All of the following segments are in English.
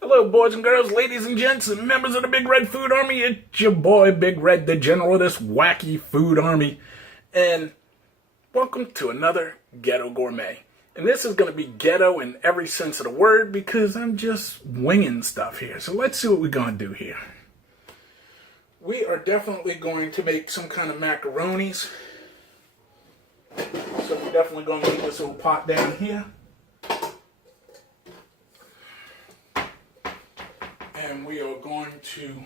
Hello, boys and girls, ladies and gents, and members of the Big Red Food Army. It's your boy, Big Red, the general of this wacky food army. And welcome to another Ghetto Gourmet. And this is going to be ghetto in every sense of the word because I'm just winging stuff here. So let's see what we're going to do here. We are definitely going to make some kind of macaronis. So we're definitely going to leave this little pot down here. And we are going to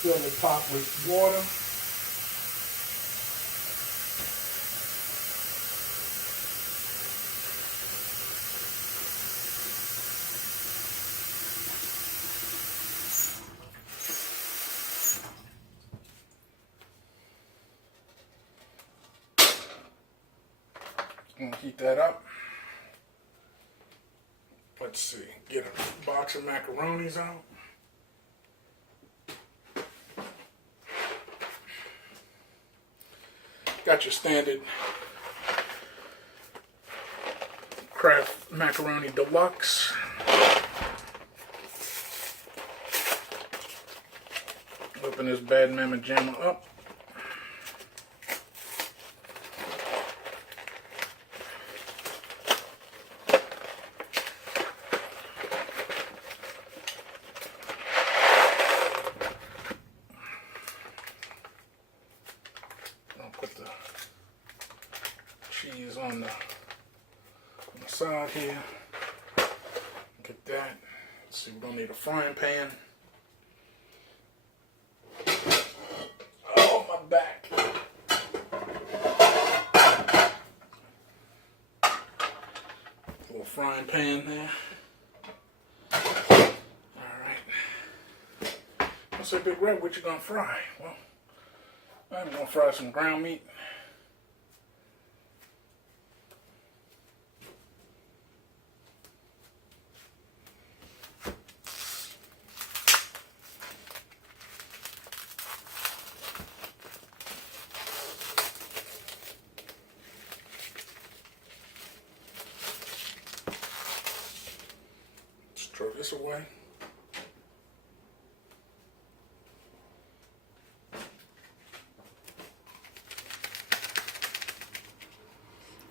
fill the pot with water. I'm going to heat that up. Let's see, get a box of macaronis out. Got your standard Kraft Macaroni Deluxe. Open this bad mama jamma up. Put the cheese on the side here. Get that. Let's see, we don't need a frying pan. Oh, my back. Little frying pan there. Alright. I say, Big Red, what you gonna fry? Well, I'm going to fry some ground meat. Let's throw this away.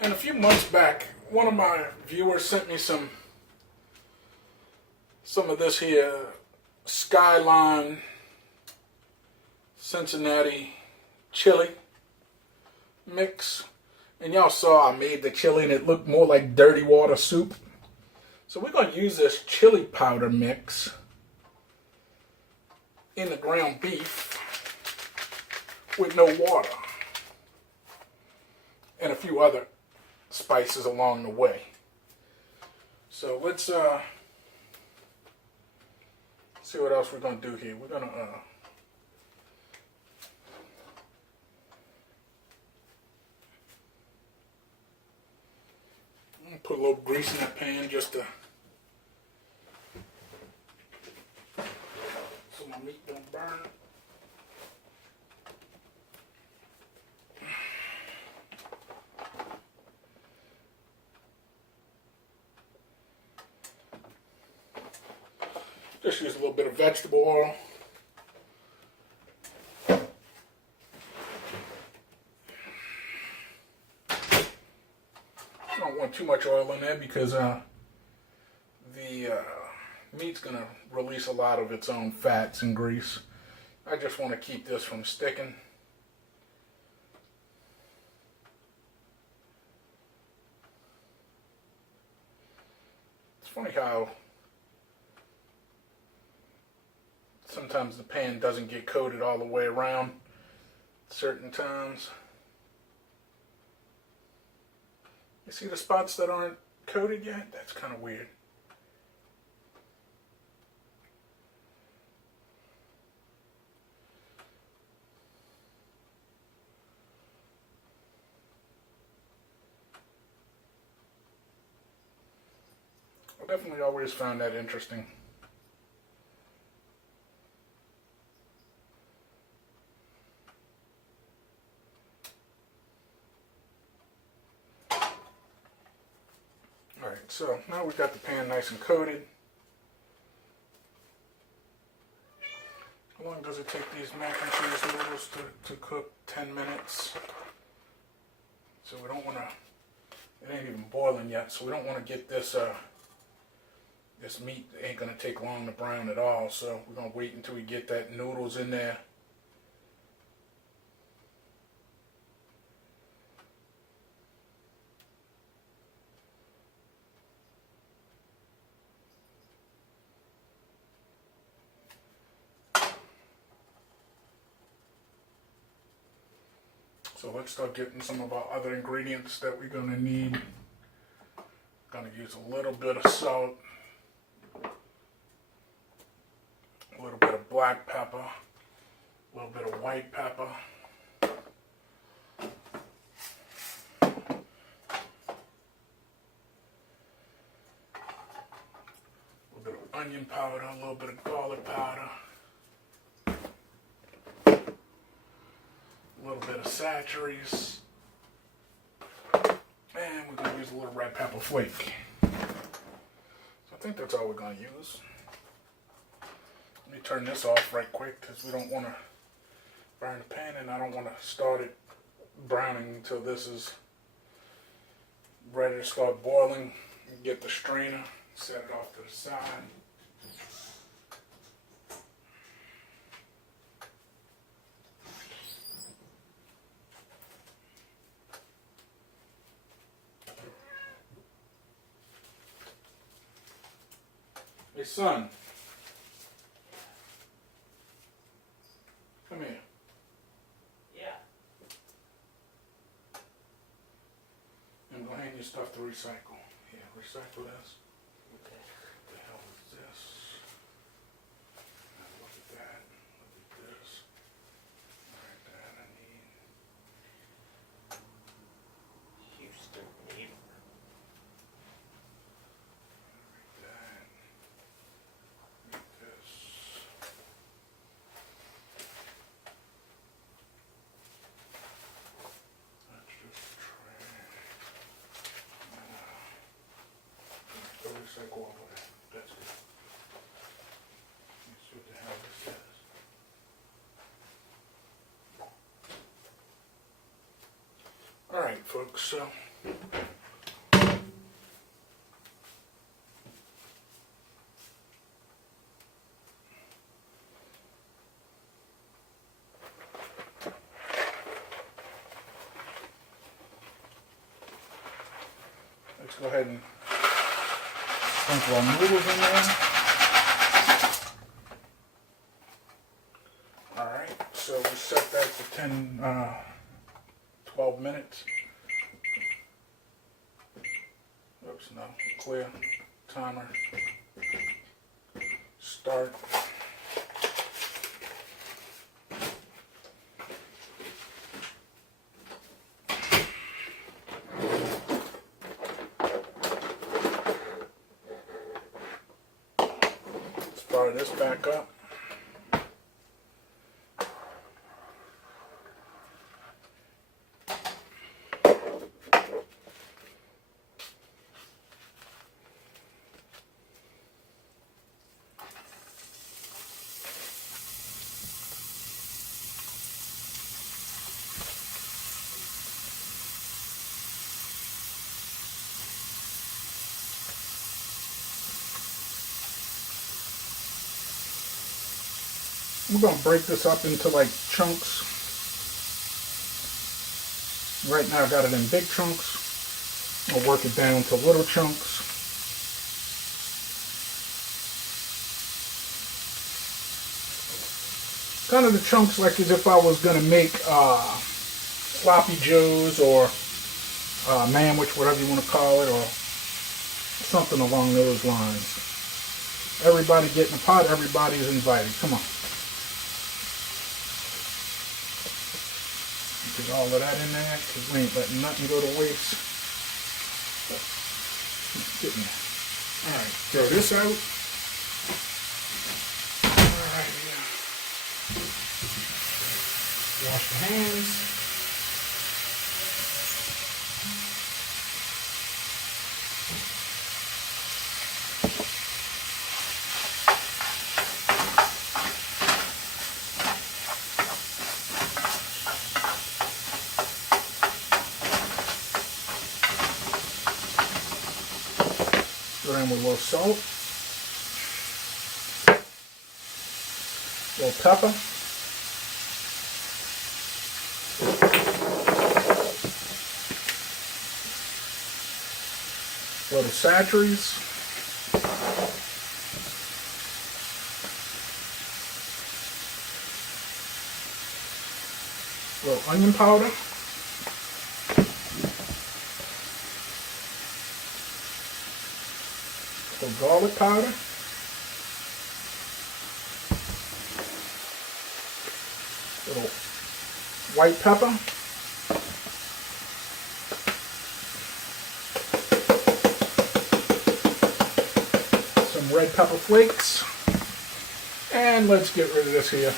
And a few months back, one of my viewers sent me some of this here Skyline Cincinnati chili mix. And y'all saw I made the chili and it looked more like dirty water soup. So we're going to use this chili powder mix in the ground beef with no water. And a few other spices along the way. So let's see what else we're going to do here. We're going to put a little grease in that pan just to so my meat don't burn. Just use a little bit of vegetable oil. I don't want too much oil in there because the meat's going to release a lot of its own fats and grease. I just want to keep this from sticking. funny how sometimes the pan doesn't get coated all the way around certain times. You see the spots that aren't coated yet? That's kind of weird. I definitely always found that interesting. Alright, so now we've got the pan nice and coated. How long does it take these mac and cheese noodles to cook? 10 minutes. So we don't want to, it ain't even boiling yet, so we don't want to get this this meat ain't going to take long to brown at all, so we're going to wait until we get that noodles in there. So let's start getting some of our other ingredients that we're going to need. Going to use a little bit of salt, a little bit of black pepper, a little bit of white pepper, a little bit of onion powder, a little bit of garlic powder, a little bit of sachets, and we're going to use a little red pepper flake. So I think that's all we're going to use. Let me turn this off right quick because we don't want to burn the pan, and I don't want to start it browning until this is ready to start boiling. Get the strainer, set it off to the side. Hey son, come here. Yeah. I'm going to hand you stuff to recycle. Yeah, recycle this. Okay. What the hell is this? Now look at that. Look at this. Alright, that I need. Houston neighbor. Alright, that. Need this. That's just trash. Go recycle all of that. That's good. Let's see what the hell this is. Alright, folks, so let's go ahead and sprinkle our noodles in there. Alright, so we set that for 10, 12 minutes. Oops, no, clear, timer, start. Let's fire this back up. We're going to break this up into like chunks. Right now I got it in big chunks. I'll work it down to little chunks. kind of the chunks like as if I was going to make sloppy joes or manwich, whatever you want to call it, or something along those lines. Everybody get in the pot, everybody's invited. Come on. Get all of that in there because we ain't letting nothing go to waste. Get in there. Alright, throw this out. Alright, yeah. Wash the hands. Throw in with a little salt, a little pepper, a little sachets, a little onion powder, a little garlic powder, little white pepper, some red pepper flakes, and let's get rid of this here.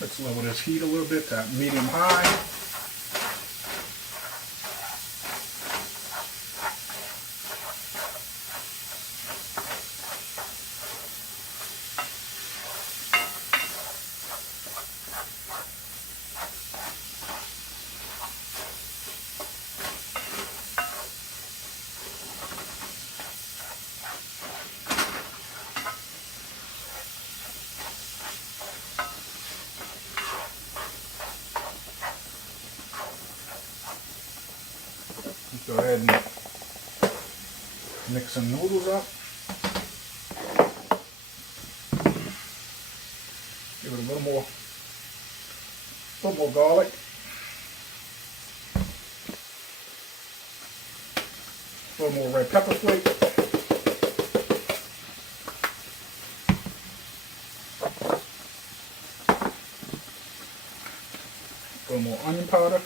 Let's lower this heat a little bit to medium high. Go ahead and mix some noodles up. Give it a little more garlic. A little more red pepper flake. A little more onion powder.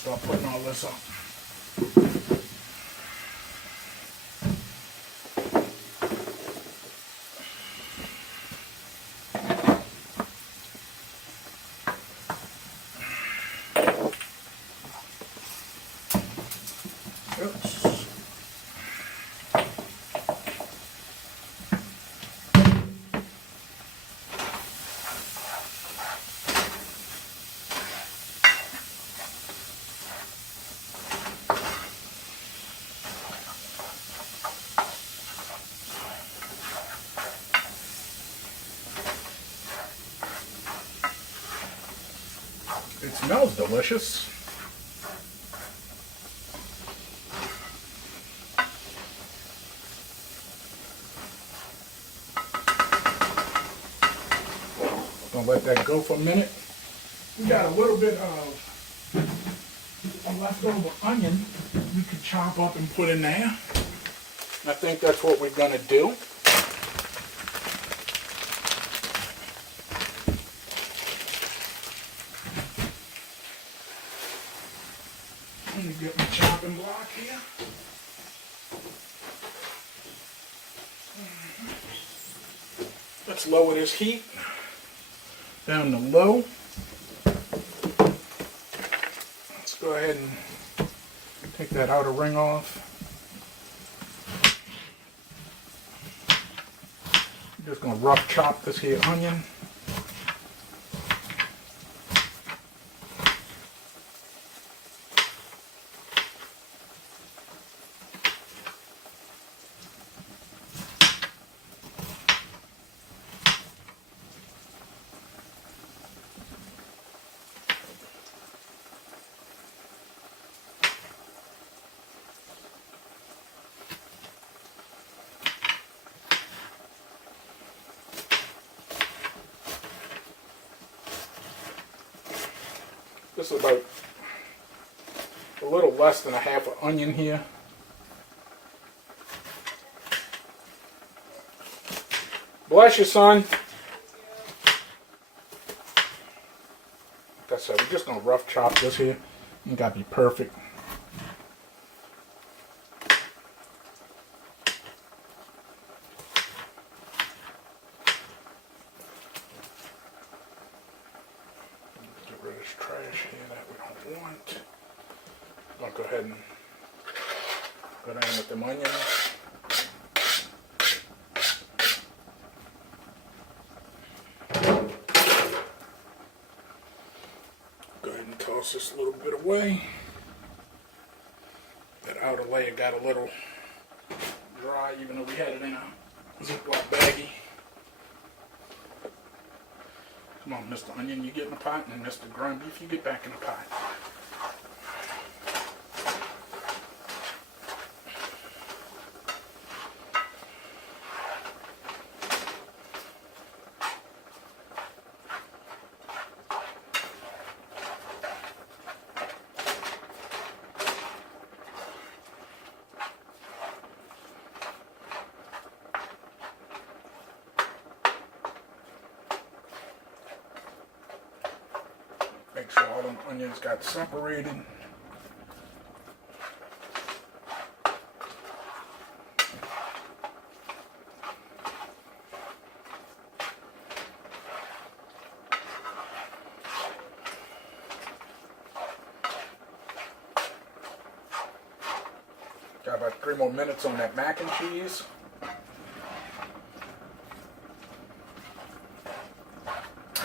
Start putting all this on. Oops. It smells delicious. Gonna let that go for a minute. We got a little bit of a leftover onion we could chop up and put in there. I think that's what we're gonna do. Let me get my chopping block here. Let's let's lower this heat down to low. Let's go ahead and take that outer ring off. I'm just going to rough chop this here onion. This is about a little less than a half an onion here. Bless you, son. Like I said, we're just going to rough chop this here. Ain't got to be perfect. Trash here that we don't want. I'll go ahead and go down with them onions. Go ahead and toss this a little bit away. That outer layer got a little dry, even though we had it in a Ziploc baggie. Come on, Mr. Onion, you get in the pot, and Mr. Ground Beef, you get back in the pot. Make sure all them onions got separated. Got about 3 more minutes on that mac and cheese.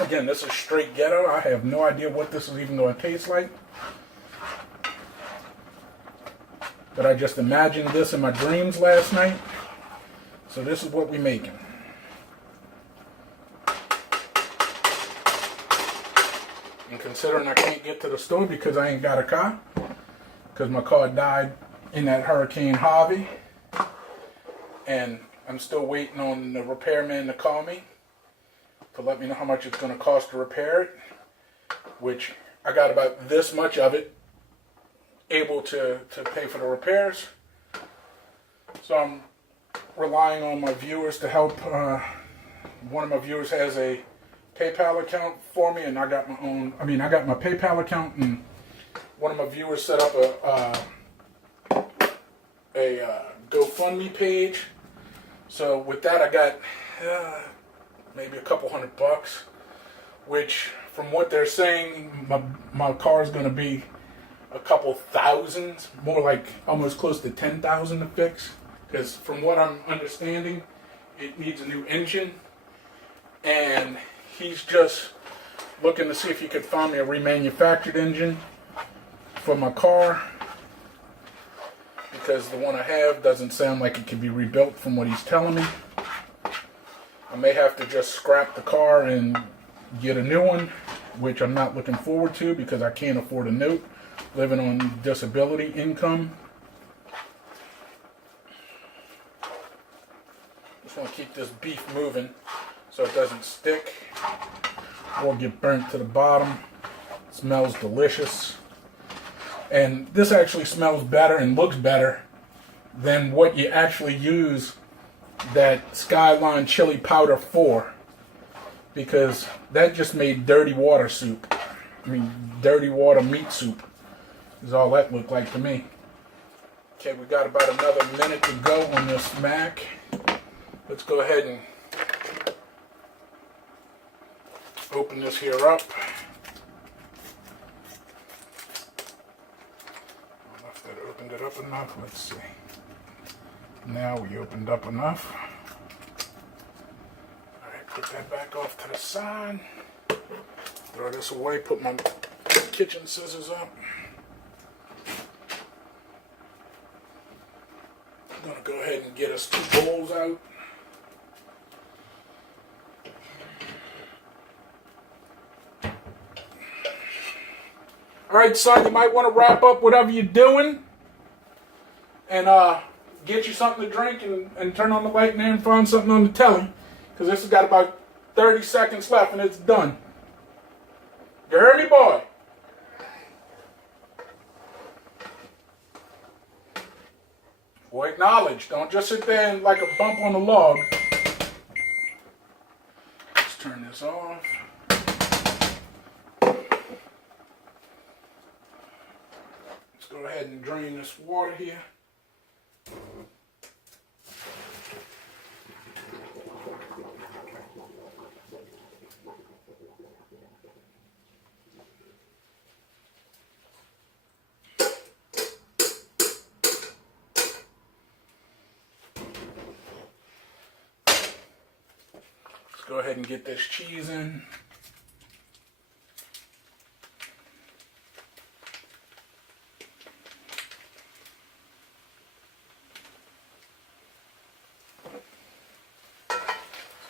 Again, this is straight ghetto. I have no idea what this is even going to taste like. But I just imagined this in my dreams last night. So this is what we're making. And considering I can't get to the store because I ain't got a car, because my car died in that Hurricane Harvey, and I'm still waiting on the repairman to call me to let me know how much it's going to cost to repair it, which I got about this much of it able to pay for the repairs. So I'm relying on my viewers to help. One of my viewers has a PayPal account for me, and I got my own. I got my PayPal account, and one of my viewers set up a GoFundMe page. So with that, I got maybe a couple $100, which from what they're saying, my car is going to be a couple thousands, more like almost close to 10,000 to fix. Because from what I'm understanding, it needs a new engine, and he's just looking to see if he could find me a remanufactured engine for my car, because the one I have doesn't sound like it can be rebuilt from what he's telling me. I may have to just scrap the car and get a new one, which I'm not looking forward to because I can't afford a note, living on disability income. Just want to keep this beef moving so it doesn't stick or get burnt to the bottom. It smells delicious. And this actually smells better and looks better than what you actually use that Skyline chili powder for, because that just made dirty water soup. Dirty water meat soup is all that looked like to me. Okay, we got about another minute to go on this mac. Let's go ahead and open this here up. I don't know if that opened it up enough. Let's see. Now we opened up enough. Alright, put that back off to the side. Throw this away, put my kitchen scissors up. I'm gonna go ahead and get us 2 bowls out. Alright, son, you might want to wrap up whatever you're doing and get you something to drink and turn on the light in there and find something on the telly, because this has got about 30 seconds left and it's done. You heard me, boy? Boy, acknowledge. Don't just sit there and like a bump on the log. Let's turn this off. Let's go ahead and drain this water here. Go ahead and get this cheese in.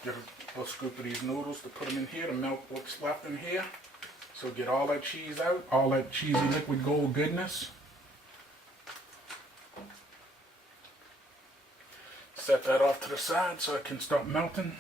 Get a little scoop of these noodles to put them in here to melt what's left in here. So get all that cheese out, all that cheesy liquid gold goodness. Set that off to the side so it can start melting.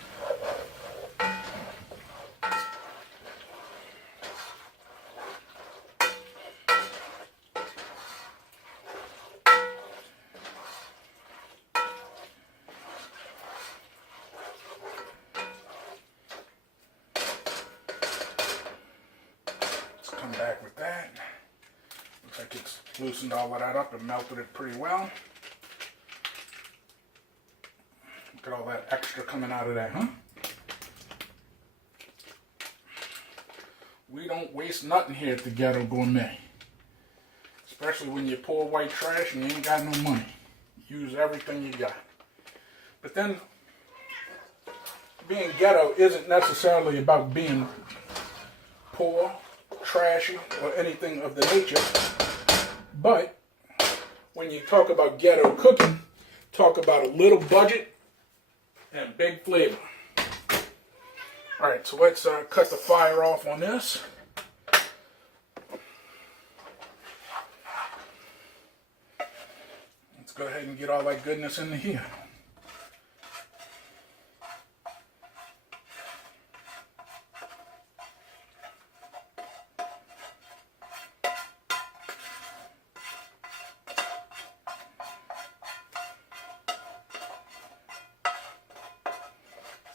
Come back with that. Looks like it's loosened all of that up and melted it pretty well. Look at all that extra coming out of that, huh? We don't waste nothing here at the Ghetto Gourmet. Especially when you're poor white trash and you ain't got no money. Use everything you got. But then, being ghetto isn't necessarily about being poor, trashy, or anything of the nature. But when you talk about ghetto cooking, talk about a little budget and big flavor. Alright, so let's cut the fire off on this. Let's go ahead and get all that goodness into here.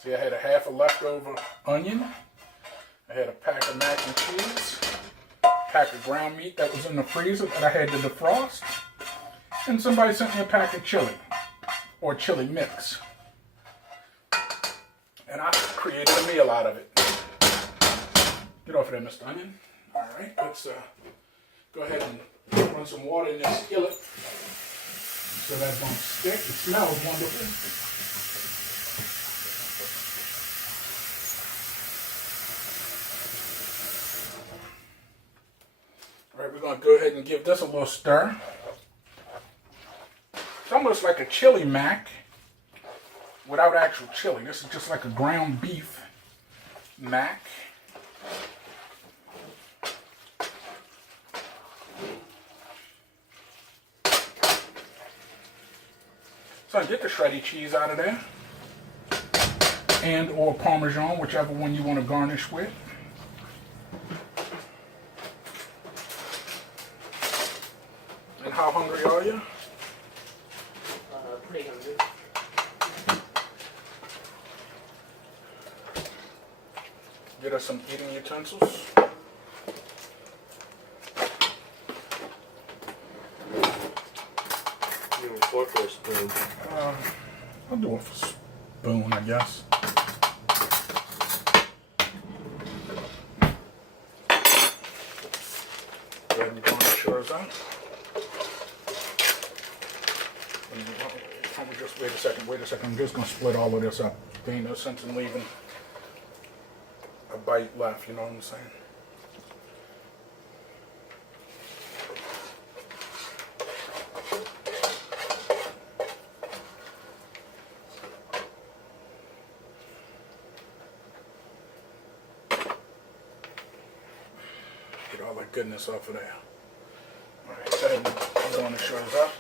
See, I had a half a leftover onion. I had a pack of mac and cheese, pack of ground meat that was in the freezer that I had to defrost, and somebody sent me a pack of chili, or chili mix. And I created a meal out of it. Get off of there, Mr. Onion. Alright, let's go ahead and run some water in this skillet so that don't stick. It smells wonderful. Alright, we're going to go ahead and give this a little stir. It's almost like a chili mac without actual chili. This is just like a ground beef mac. So get the shredded cheese out of there. And or Parmesan, whichever one you want to garnish with. And how hungry are you? Pretty hungry. Get us some eating utensils. You want a fork or a spoon? I'll do a spoon, I guess. Go ahead and garnish yours out. Just wait a second. I'm just going to split all of this up. There ain't no sense in leaving a bite left, you know what I'm saying? Get all that goodness off of there. Alright, go ahead and garnish yours up.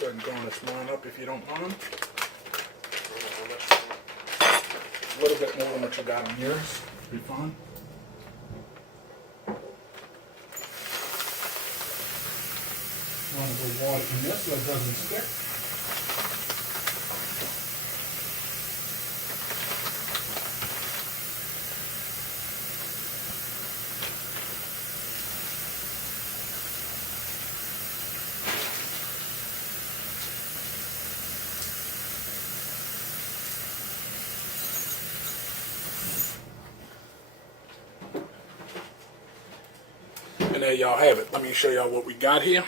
Go ahead and garnish mine up if you don't mind. A little bit more than what you got on yours. Be fine. Want a little water in this so it doesn't stick. And there y'all have it. Let me show y'all what we got here.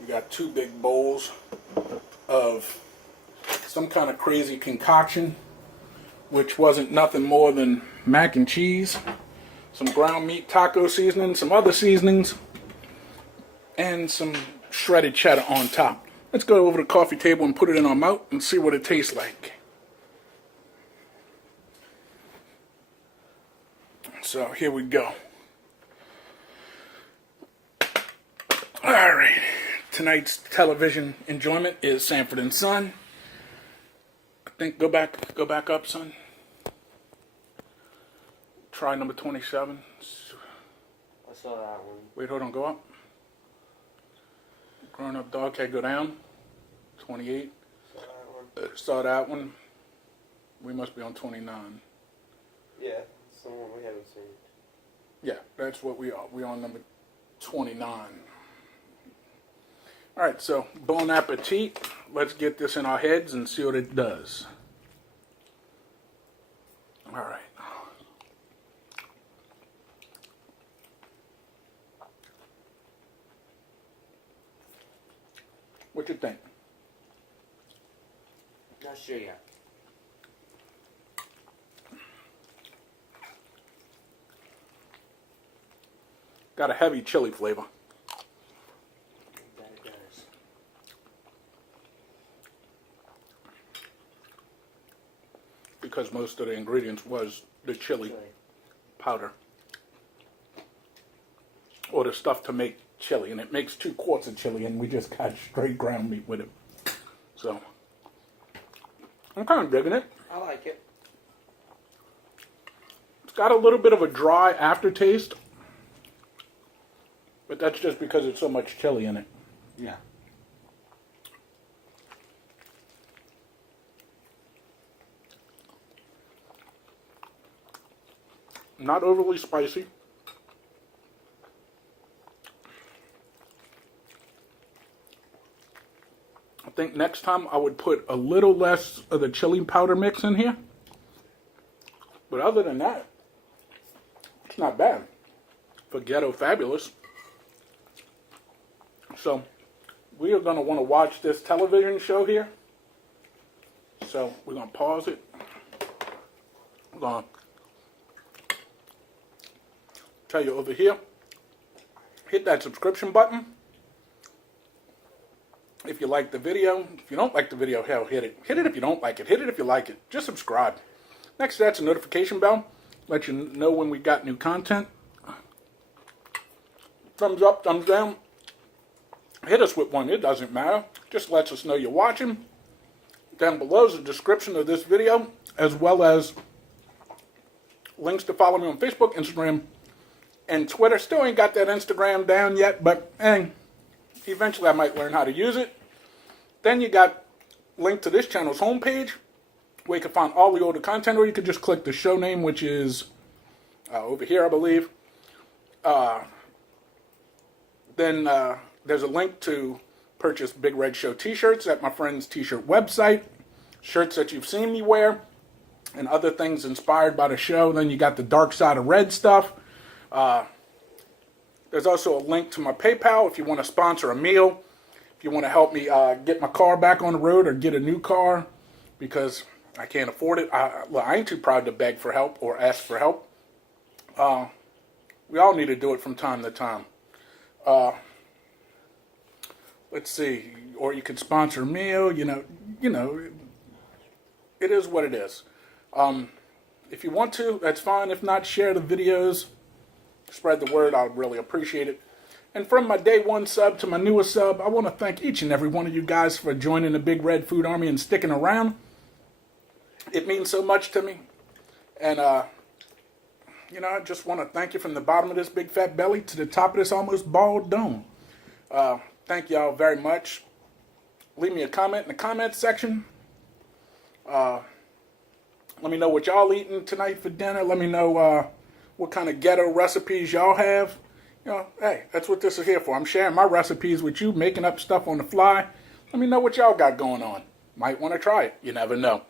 We got 2 big bowls of some kind of crazy concoction, which wasn't nothing more than mac and cheese, some ground meat taco seasoning, some other seasonings, and some shredded cheddar on top. Let's go over to the coffee table and put it in our mouth and see what it tastes like. So here we go. Alright, tonight's television enjoyment is Sanford and Son. I think go back up, son. Try number 27. I saw that one. Wait, hold on, go up. Grown Up Dog, okay, go down. 28. Saw that one. Saw that one. We must be on 29. Yeah, it's the one we haven't seen. Yeah, that's what we are. We're on number 29. Alright, so bon appetit. Let's get this in our heads and see what it does. Alright. What you think? Not sure yet. Got a heavy chili flavor. That it does. Because most of the ingredients was the chili powder. Or the stuff to make chili. And it makes 2 quarts of chili and we just got straight ground meat with it. So, I'm kind of digging it. I like it. It's got a little bit of a dry aftertaste. But that's just because it's so much chili in it. Yeah. Not overly spicy. I think next time I would put a little less of the chili powder mix in here. But other than that, it's not bad for Ghetto Fabulous. So, we are going to want to watch this television show here. So, we're going to pause it. We're going to tell you over here, hit that subscription button. If you like the video. If you don't like the video, hell, hit it. Hit it if you don't like it. Hit it if you like it. Just subscribe. Next to that's a notification bell. Let you know when we got new content. Thumbs up, thumbs down. Hit us with one. It doesn't matter. Just lets us know you're watching. Down below is a description of this video, as well as links to follow me on Facebook, Instagram, and Twitter. Still ain't got that Instagram down yet, but hey, eventually I might learn how to use it. Then you got link to this channel's homepage, where you can find all the older content, or you can just click the show name, which is over here, I believe. Then there's a link to purchase Big Red Show t-shirts at my friend's t-shirt website. Shirts that you've seen me wear and other things inspired by the show. Then you got the Dark Side of Red stuff. There's also a link to my PayPal if you want to sponsor a meal. If you want to help me get my car back on the road or get a new car because I can't afford it. I ain't too proud to beg for help or ask for help. We all need to do it from time to time. Let's see. Or you can sponsor a meal. You know, it is what it is. If you want to, that's fine. If not, share the videos. Spread the word. I'd really appreciate it. And from my day one sub to my newest sub, I want to thank each and every one of you guys for joining the Big Red Food Army and sticking around. It means so much to me. And, you know, I just want to thank you from the bottom of this big fat belly to the top of this almost bald dome. Thank y'all very much. Leave me a comment in the comment section. Let me know what y'all eating tonight for dinner. Let me know what kind of ghetto recipes y'all have. You know, hey, that's what this is here for. I'm sharing my recipes with you, making up stuff on the fly. Let me know what y'all got going on. Might want to try it. You never know.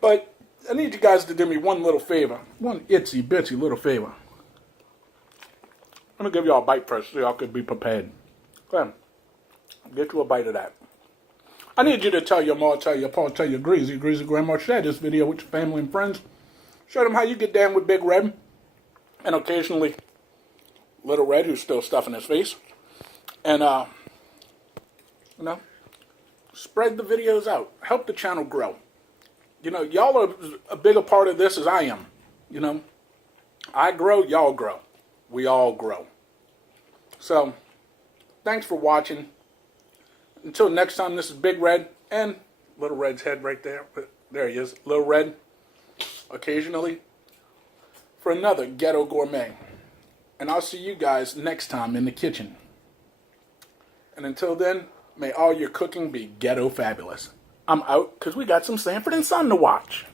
But I need you guys to do me one little favor. One itsy bitsy little favor. Let me give y'all a bite first so y'all could be prepared. Go ahead. Get you a bite of that. I need you to tell your ma, tell your pa, tell your greasy grandma, share this video with your family and friends. Show them how you get down with Big Red. And occasionally, Little Red, who's still stuffing his face. And, you know, spread the videos out. Help the channel grow. You know, y'all are a bigger part of this as I am. You know, I grow, y'all grow. We all grow. So, thanks for watching. Until next time, this is Big Red and Little Red's head right there. There he is, Little Red, occasionally, for another Ghetto Gourmet. And I'll see you guys next time in the kitchen. And until then, may all your cooking be ghetto fabulous. I'm out because we got some Sanford and Son to watch.